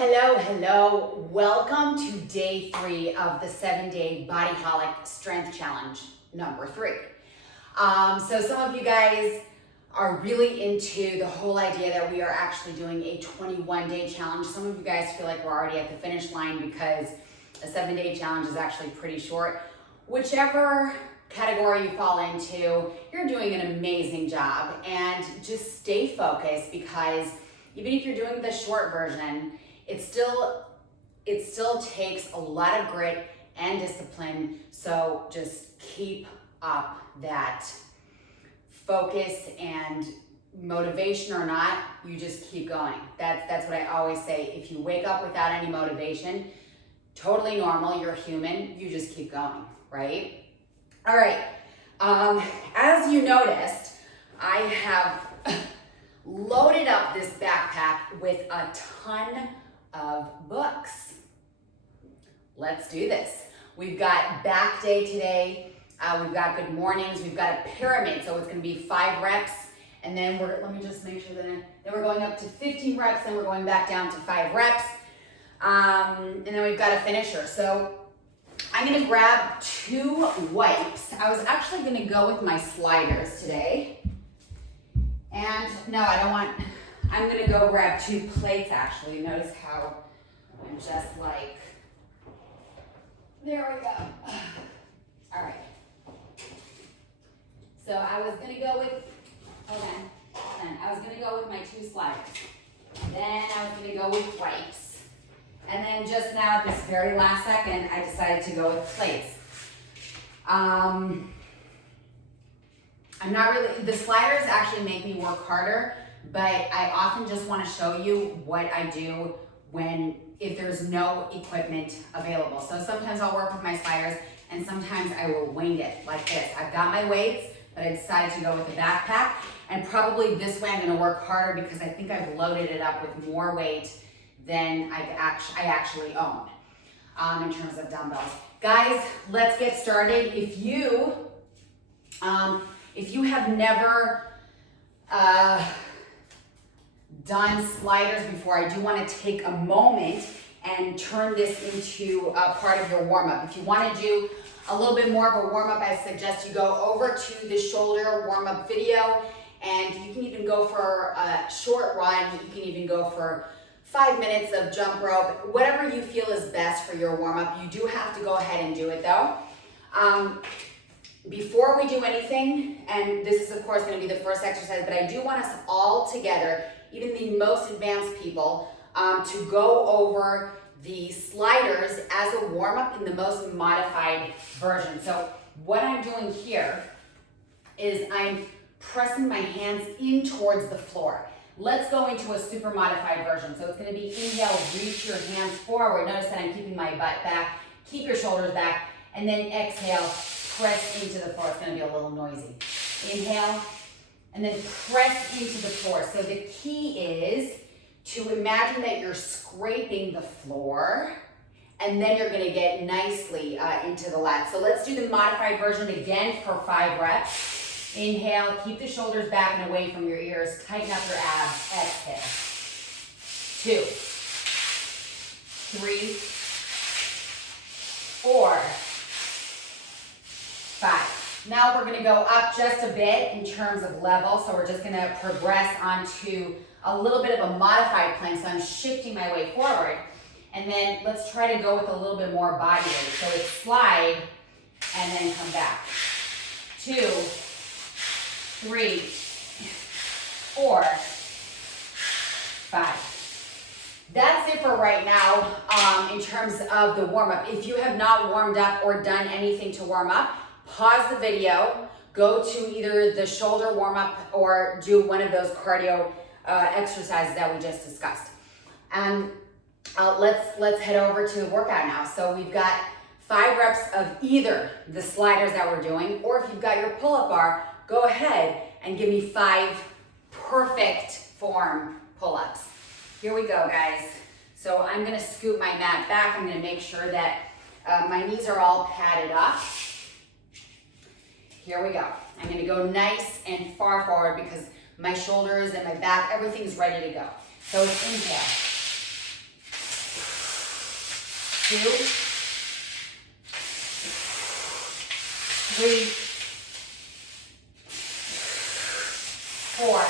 Hello. Welcome to day 3 of the 7-day Bodyholic Strength Challenge number 3. So some of you guys are really into the whole idea that we are actually doing a 21-day challenge. Some of you guys feel like we're already at the finish line because a 7-day challenge is actually pretty short. Whichever category you fall into, you're doing an amazing job, and just stay focused because even if you're doing the short version, it still takes a lot of grit and discipline. So just keep up that focus, and motivation or not, you just keep going. That's what I always say. If you wake up without any motivation, totally normal, you're human, you just keep going, right? All right, as you noticed, I have loaded up this backpack with a ton of books. Let's do this. We've got back day today. We've got good mornings. We've got a pyramid, so it's going to be 5 reps, and then let me just make sure that then we're going up to 15 reps, then we're going back down to 5 reps, and then we've got a finisher. So I'm going to grab 2 wipes. I was actually going to go with my sliders today. And no, I don't want, I'm going to go grab 2 plates actually. Notice how I'm just like, there we go. All right. So I was going to go with, I was going to go with my 2 sliders. Then I was going to go with wipes. And then just now at this very last second, I decided to go with plates. I'm not really, the sliders actually make me work harder, but I often just want to show you what I do if there's no equipment available. So sometimes I'll work with my sliders, and sometimes I will wing it like this. I've got my weights, but I decided to go with the backpack, and probably this way I'm going to work harder because I think I've loaded it up with more weight than I actually own in terms of dumbbells. Guys, let's get started. If you have never done sliders before, I do want to take a moment and turn this into a part of your warm-up. If you want to do a little bit more of a warm-up, I suggest you go over to the shoulder warm-up video, and you can even go for a short run. You can even go for 5 minutes of jump rope, whatever you feel is best for your warm-up. You do have to go ahead and do it though. Before we do anything, and this is of course going to be the first exercise, but I do want us all together, even the most advanced people, to go over the sliders as a warm-up in the most modified version. So what I'm doing here is I'm pressing my hands in towards the floor. Let's go into a super modified version. So it's going to be inhale, reach your hands forward. Notice that I'm keeping my butt back. Keep your shoulders back. And then exhale, press into the floor. It's going to be a little noisy. Inhale, and then press into the floor. So the key is to imagine that you're scraping the floor, and then you're going to get nicely into the lats. So let's do the modified version again for 5 reps. Inhale, keep the shoulders back and away from your ears. Tighten up your abs. Exhale. 2, 3, 4, 5. Now we're going to go up just a bit in terms of level. So we're just going to progress onto a little bit of a modified plank. So I'm shifting my way forward. And then let's try to go with a little bit more body weight. So it's slide and then come back. 2, 3, 4, 5. That's it for right now in terms of the warm-up. If you have not warmed up or done anything to warm up, pause the video, go to either the shoulder warm-up or do one of those cardio exercises that we just discussed. And let's head over to the workout now. So we've got 5 reps of either the sliders that we're doing, or if you've got your pull-up bar, go ahead and give me 5 perfect form pull-ups. Here we go, guys. So I'm gonna scoot my mat back. I'm gonna make sure that my knees are all padded up. Here we go. I'm gonna go nice and far forward because my shoulders and my back, everything's ready to go. So it's inhale. 2, 3, 4,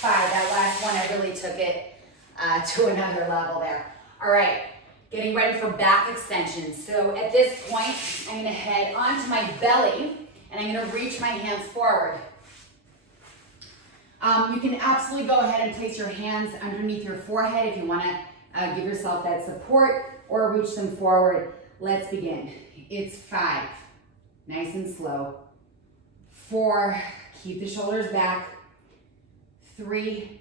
5. That last one, I really took it to another level there. All right, getting ready for back extensions. So at this point, I'm gonna head onto my belly and I'm gonna reach my hands forward. You can absolutely go ahead and place your hands underneath your forehead if you wanna give yourself that support, or reach them forward. Let's begin. It's 5, nice and slow. 4, keep the shoulders back. 3,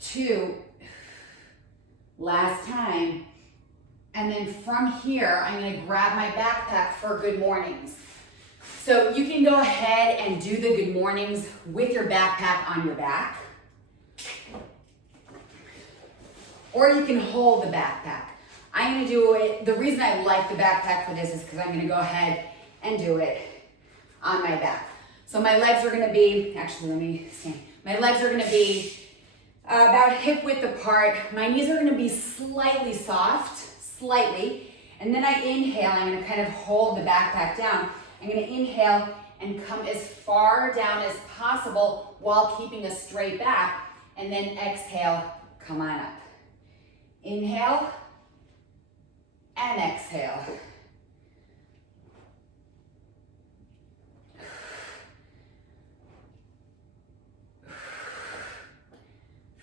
2, last time. And then from here, I'm gonna grab my backpack for good mornings. So you can go ahead and do the good mornings with your backpack on your back. Or you can hold the backpack. I'm gonna do it, the reason I like the backpack for this is because I'm gonna go ahead and do it on my back. So my legs are gonna be, actually let me stand. My legs are gonna be about hip width apart. My knees are gonna be slightly soft, slightly. And then I inhale, I'm gonna kind of hold the backpack down. I'm gonna inhale and come as far down as possible while keeping a straight back. And then exhale, come on up. Inhale and exhale.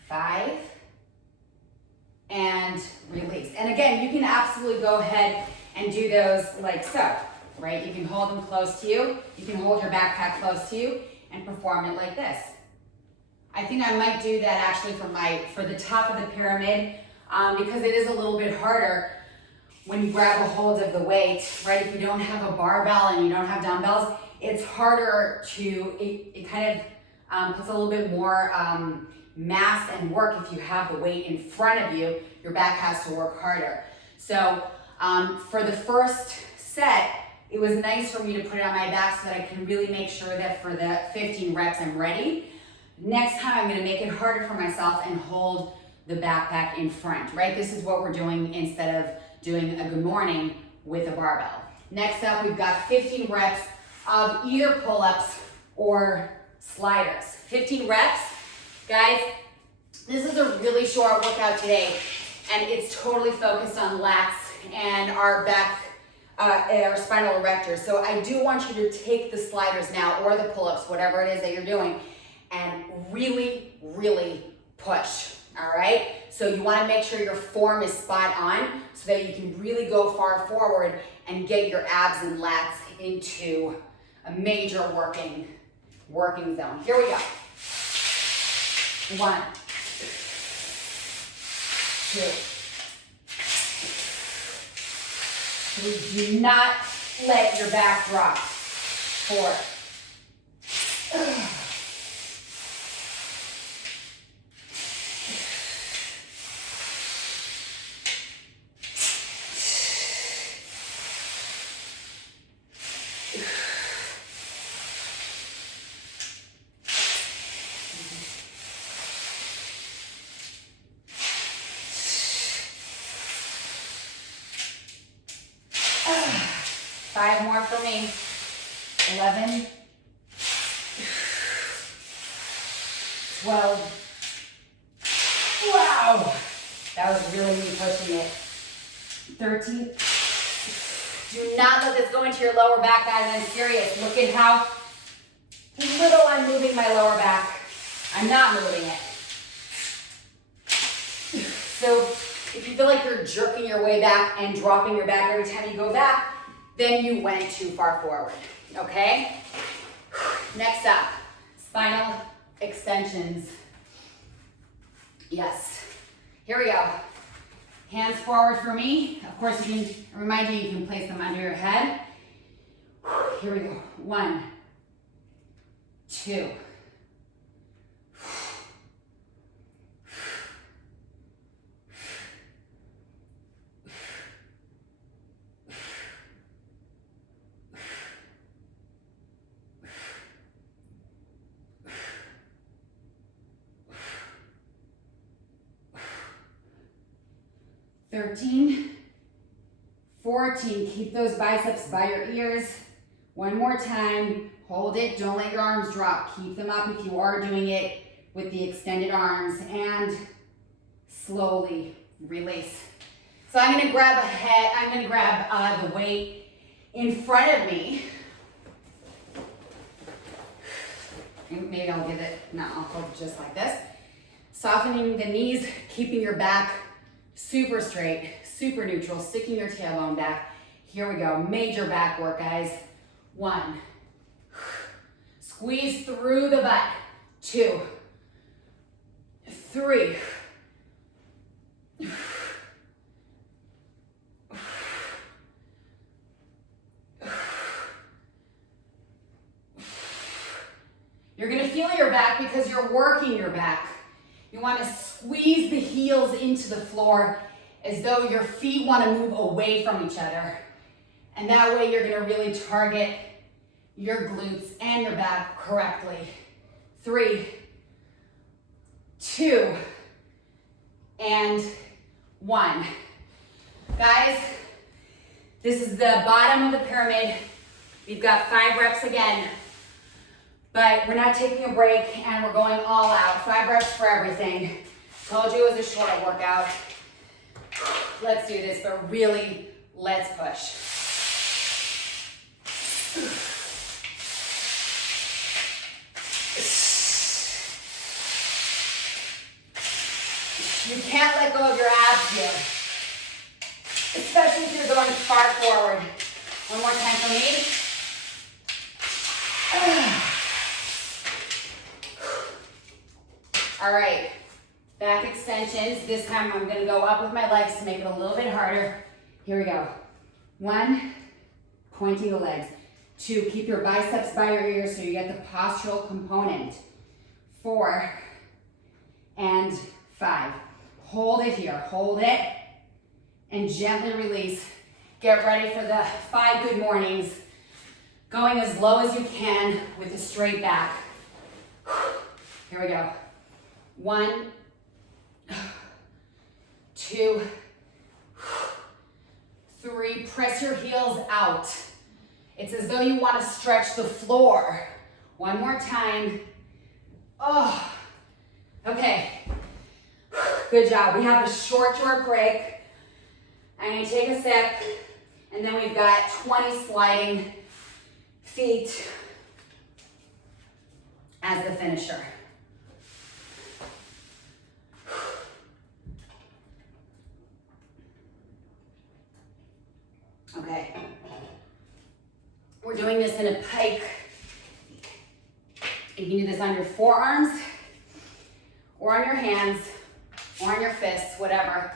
5, and release. And again, you can absolutely go ahead and do those like so, right? You can hold them close to you. You can hold your backpack close to you and perform it like this. I think I might do that actually for the top of the pyramid because it is a little bit harder when you grab a hold of the weight, right? If you don't have a barbell and you don't have dumbbells, it's harder to, it kind of puts a little bit more mass and work if you have the weight in front of you. Your back has to work harder. So for the first set, it was nice for me to put it on my back so that I can really make sure that for the 15 reps I'm ready. Next time I'm gonna make it harder for myself and hold the backpack in front, right? This is what we're doing instead of doing a good morning with a barbell. Next up, we've got 15 reps of either pull-ups or sliders. 15 reps. Guys, this is a really short workout today, and it's totally focused on lats and our back, our spinal erectors. So I do want you to take the sliders now, or the pull-ups, whatever it is that you're doing, and really, really push, all right? So you wanna make sure your form is spot on so that you can really go far forward and get your abs and lats into a major working zone. Here we go. 1, 2, 3. Do not let your back drop. 4. 5 more for me. 11, 12. Wow, that was really me pushing it. 13. Do not let this go into your lower back, guys. I'm serious. Look at how little I'm moving my lower back. I'm not moving it. So if you feel like you're jerking your way back and dropping your back every time you go back, then you went too far forward, okay? Next up, spinal extensions. Yes, here we go. Hands forward for me. Of course, you can, remind you can place them under your head. Here we go. 1, 2. 3, 13, 14. Keep those biceps by your ears. One more time. Hold it. Don't let your arms drop. Keep them up if you are doing it with the extended arms. And slowly release. So I'm going to grab the weight in front of me. Maybe I'll give it, no, I'll hold it just like this. Softening the knees, keeping your back super straight, super neutral, sticking your tailbone back. Here we go, major back work, guys. 1. Squeeze through the butt. 2. 3. You're gonna feel your back because you're working your back. You wanna squeeze the heels into the floor as though your feet wanna move away from each other. And that way you're gonna really target your glutes and your back correctly. 3, 2, and 1. Guys, this is the bottom of the pyramid. We've got 5 reps again. But we're not taking a break and we're going all out. 5 reps for everything. Told you it was a short workout. Let's do this, but really, let's push. You can't let go of your abs here, especially if you're going far forward. One more time for me. All right, back extensions. This time I'm gonna go up with my legs to make it a little bit harder. Here we go. 1, pointing the legs. 2, keep your biceps by your ears so you get the postural component. 4, and 5. Hold it here, hold it, and gently release. Get ready for the 5 good mornings. Going as low as you can with a straight back. Here we go. 1, 2, 3. Press your heels out. It's as though you want to stretch the floor. One more time. Oh, okay. Good job. We have a short break. I'm going to take a sip, and then we've got 20 sliding feet as the finisher. Okay. We're doing this in a pike. You can do this on your forearms, or on your hands, or on your fists, whatever.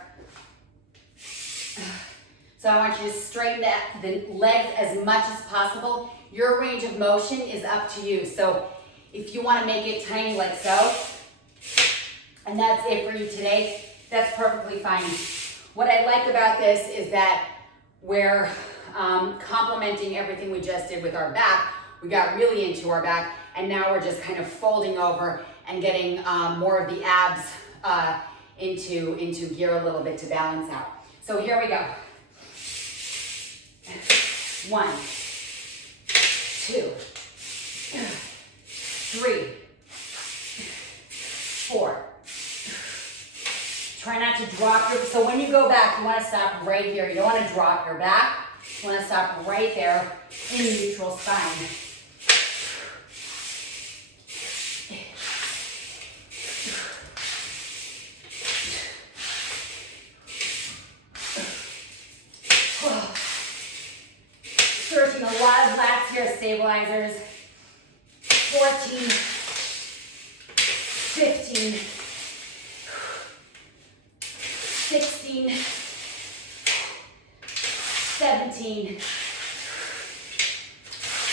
So I want you to straighten the legs as much as possible. Your range of motion is up to you. So if you want to make it tiny like so, and that's it for you today, that's perfectly fine. What I like about this is that we're complementing everything we just did with our back. We got really into our back, and now we're just kind of folding over and getting more of the abs into gear a little bit to balance out. So here we go. 1, 2, 3, 4. Try not to drop your, so when you go back, you want to stop right here. You don't want to drop your back. You want to stop right there in neutral spine. Stretching a lot of lats here, stabilizers. 14, 15, 16, 17,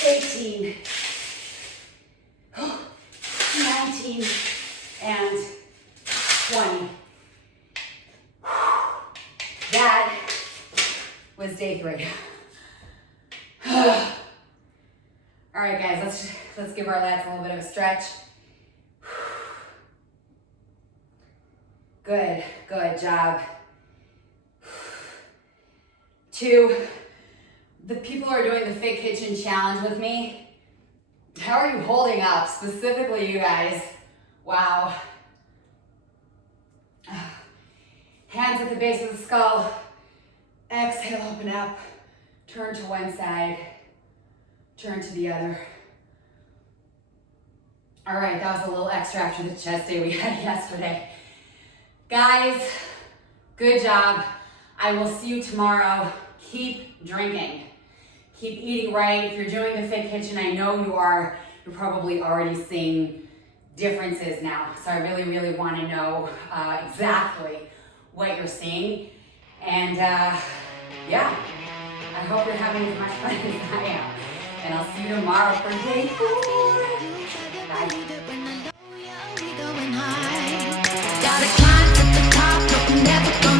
18, 19, and 20. That was day 3. All right, guys, let's give our lats a little bit of a stretch. Good job. To the people who are doing the Fake Kitchen Challenge with me, how are you holding up? Specifically you guys. Wow. Hands at the base of the skull. Exhale, open up. Turn to one side. Turn to the other. All right, that was a little extra after the chest day we had yesterday. Guys, good job. I will see you tomorrow. Keep drinking. Keep eating right. If you're doing the Fake Kitchen, I know you are. You're probably already seeing differences now. So I really, really want to know exactly what you're seeing. And yeah, I hope you're having as much fun as I am. And I'll see you tomorrow for day 4. Bye. Gotta climb to the top, but never go